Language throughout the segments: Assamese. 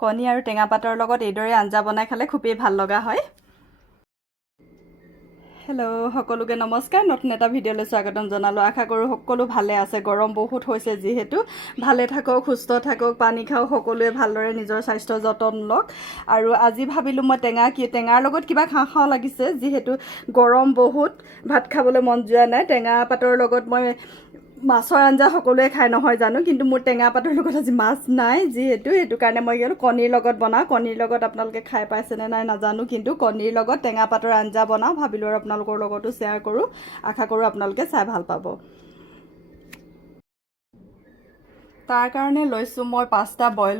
কণী আৰু টেঙা পাতৰ লগত এইদৰে আঞ্জা বনাই খালে খুবেই ভাল লগা হয়। হেল্ল' সকলোকে নমস্কাৰ। নতুন এটা ভিডিঅ'লৈ স্বাগতম জনালোঁ। আশা কৰোঁ সকলো ভালে আছে। গৰম বহুত হৈছে যিহেতু ভালে থাকক, সুস্থ থাকক, পানী খাওক, সকলোৱে ভালদৰে নিজৰ স্বাস্থ্যৰ যতন লওক। আৰু আজি ভাবিলোঁ মই টেঙাৰ লগত কিবা খাওঁ লাগিছে, যিহেতু গৰম বহুত, ভাত খাবলৈ মন যোৱা নাই। টেঙা পাতৰ লগত মই মাছৰ আঞ্জা সকলোৱে খাই নহয় জানো, কিন্তু মোৰ টেঙা পাতৰ লগত আজি মাছ নাই, যিহেতু সেইটো কাৰণে মই কণীৰ লগত বনাওঁ। কণীৰ লগত আপোনালোকে খাই পাইছেনে নাই নাজানো, কিন্তু কণীৰ লগত টেঙা পাতৰ আঞ্জা বনাওঁ। ভাবিলোঁ আৰু আপোনালোকৰ লগতো শ্বেয়াৰ কৰোঁ। আশা কৰোঁ আপোনালোকে চাই ভাল পাব। তাৰ কাৰণে লৈছোঁ মই 5টা বইল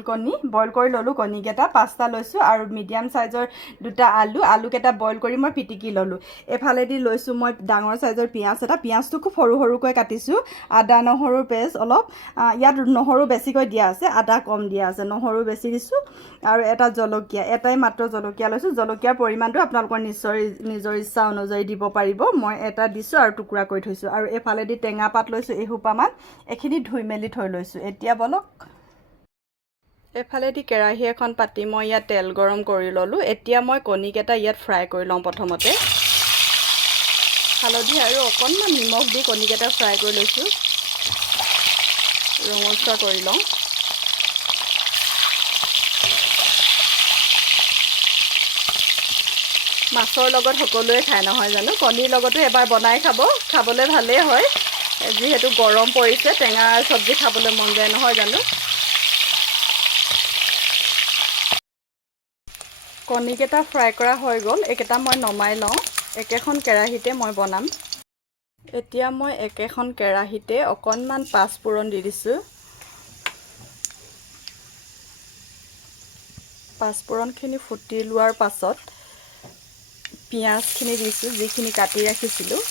কৰি ল'লোঁ। কণীকেইটা 5টা লৈছোঁ আৰু মিডিয়াম চাইজৰ 2টা আলুকেইটা বইল কৰি মই পিটিকি ল'লোঁ। এফালেদি লৈছোঁ মই ডাঙৰ চাইজৰ পিঁয়াজটো খুব সৰু সৰুকৈ কাটিছোঁ। আদা নহৰুৰ পেষ্ট অলপ, ইয়াত নহৰু বেছিকৈ দিয়া আছে, আদা কম দিয়া আছে। নহৰু বেছি দিছোঁ আৰু এটা জলকীয়া, এটাই মাত্ৰ জলকীয়া লৈছোঁ। জলকীয়াৰ পৰিমাণটো আপোনালোকৰ নিজৰ ইচ্ছা অনুযায়ী দিব পাৰিব। মই এটা দিছোঁ আৰু টুকুৰা কৰি থৈছোঁ। আৰু এফালেদি টেঙা পাত লৈছোঁ এসোপামান, এইখিনি ধুই মেলি থৈ লৈছোঁ। এতিয়া বলক, এফালেদি কেৰাহী এখন পাতি মই ইয়াত তেল গৰম কৰি ল'লোঁ। এতিয়া মই কণীকেইটা ইয়াত ফ্ৰাই কৰি লওঁ। প্ৰথমতে হালধি আৰু অকণমান নিমখ দি কণীকেইটা ফ্ৰাই কৰি লৈছোঁ, ৰঙচুৱা কৰি লওঁ। মাছৰ লগত সকলোৱে খায় নহয় জানো, কণীৰ লগতো এবাৰ বনাই খাবলৈ ভালেই হয়। যিহেতু গৰম পৰিছে, টেঙা চব্জি খাবলৈ মন যায় নহয় জানো। কণীকেইটা ফ্ৰাই কৰা হৈ গ'ল। এইকেইটা মই নমাই লওঁ। একেখন কেৰাহীতে মই বনাম। এতিয়া মই একেখন কেৰাহীতে অকণমান পাঁচফোৰণ দি দিছোঁ। পাঁচফোৰণখিনি ফুটি লোৱাৰ পাছত পিঁয়াজখিনি দিছোঁ, যিখিনি কাটি ৰাখিছিলোঁ।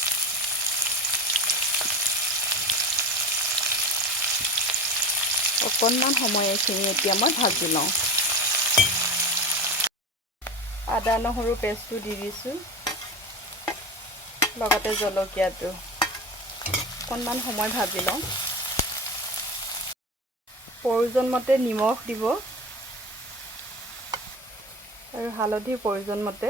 অকণমান সময় এইখিনি এতিয়া মই ভাজি লওঁ। আদা নহৰু পেষ্টটো দি দিছোঁ, লগতে জলকীয়াটো অকণমান সময় ভাজি লওঁ। প্ৰয়োজন মতে নিমখ দিব আৰু হালধি প্ৰয়োজন মতে।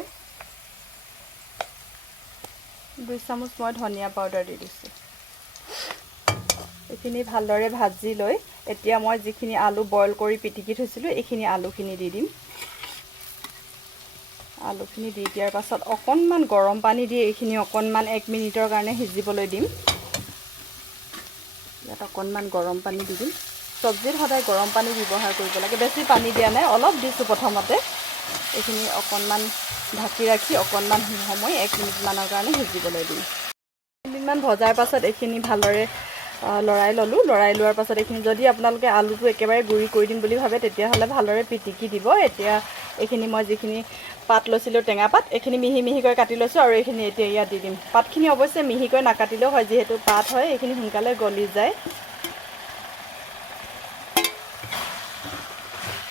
2 চামুচ মই ধনিয়া পাউডাৰ দি দিছোঁ। এইখিনি ভালদৰে ভাজি লৈ এতিয়া মই যিখিনি আলু বইল কৰি পিটিকি থৈছিলোঁ, এইখিনি আলুখিনি দি দিম। আলুখিনি দি দিয়াৰ পাছত অকণমান গৰম পানী দি এইখিনি অকণমান 1 মিনিটৰ কাৰণে সিজিবলৈ দিম। ইয়াত অকণমান গৰম পানী দি দিম। চব্জিত সদায় গৰম পানী ব্যৱহাৰ কৰিব লাগে। বেছি পানী দিয়া নাই, অলপ দিছোঁ প্ৰথমতে। এইখিনি অকণমান ঢাকি ৰাখি অকণমান সময় 1 মিনিটমানৰ কাৰণে সিজিবলৈ দিম। 1 মিনিটমান ভজাৰ পাছত এইখিনি ভালদৰে লৰাই ল'লোঁ। লৰাই লোৱাৰ পাছত এইখিনি যদি আপোনালোকে আলুটো একেবাৰে গুড়ি কৰি দিম বুলি ভাবে, তেতিয়াহ'লে ভালদৰে পিটিকি দিব। এতিয়া এইখিনি মই যিখিনি পাত লৈছিলোঁ, টেঙা পাত, এইখিনি মিহি মিহিকৈ কাটি লৈছোঁ আৰু এইখিনি এতিয়া ইয়াত দি দিম। পাতখিনি অৱশ্যে মিহিকৈ নাকাটিলেও হয়, যিহেতু পাত হয়, এইখিনি সোনকালে গলি যায়।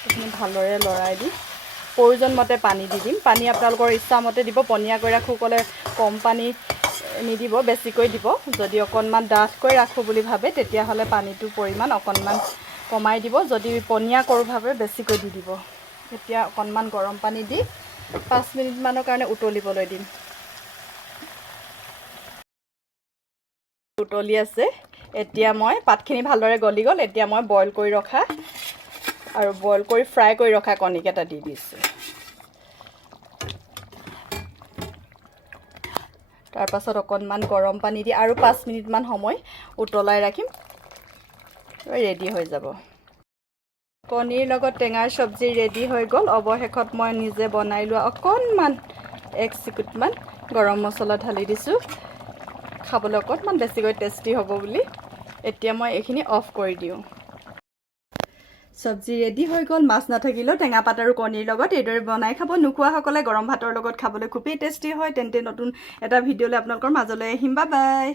এইখিনি ভালদৰে লৰাই দি প্ৰয়োজন মতে পানী দি দিম। পানী আপোনালোকৰ ইচ্ছামতে দিব। পনীয়া কৰি ৰাখোঁ ক'লে কম পানী নিদিব, বেছিকৈ দিব। যদি অকণমান ডাঠকৈ ৰাখোঁ বুলি ভাবে, তেতিয়াহ'লে পানীটোৰ পৰিমাণ অকণমান কমাই দিব। যদি পনীয়া কৰোঁ ভাবে, বেছিকৈ দি দিব। এতিয়া অকণমান গৰম পানী দি 5 মিনিটমানৰ কাৰণে উতলিবলৈ দিম। উতলি আছে। এতিয়া মই পাতখিনি ভালদৰে গলি গ'ল। এতিয়া মই বইল কৰি ৰখা আৰু ফ্ৰাই কৰি ৰখা কণীকেইটা দি দিছোঁ। তাৰপাছত অকণমান গৰম পানী দি আৰু 5 মিনিটমান সময় উতলাই ৰাখিম, ৰেডি হৈ যাব। কণীৰ লগত টেঙাৰ চব্জি ৰেডি হৈ গ'ল। অৱশেষত মই নিজে বনাই লোৱা অকণমান 1 চিকুটমান গৰম মছলা ঢালি দিছোঁ, খাবলৈ অকণমান বেছিকৈ টেষ্টি হ'ব বুলি। এতিয়া মই এইখিনি অফ কৰি দিওঁ। চব্জি ৰেডি হৈ গ'ল। মাছ নাথাকিলেও টেঙা পাত আৰু কণীৰ লগত এইদৰে বনাই খাব। নোখোৱাসকলে গৰম ভাতৰ লগত খাবলৈ খুবেই টেষ্টি হয়। তেন্তে নতুন এটা ভিডিঅ'লৈ আপোনালোকৰ মাজলৈ আহিম। Bye bye.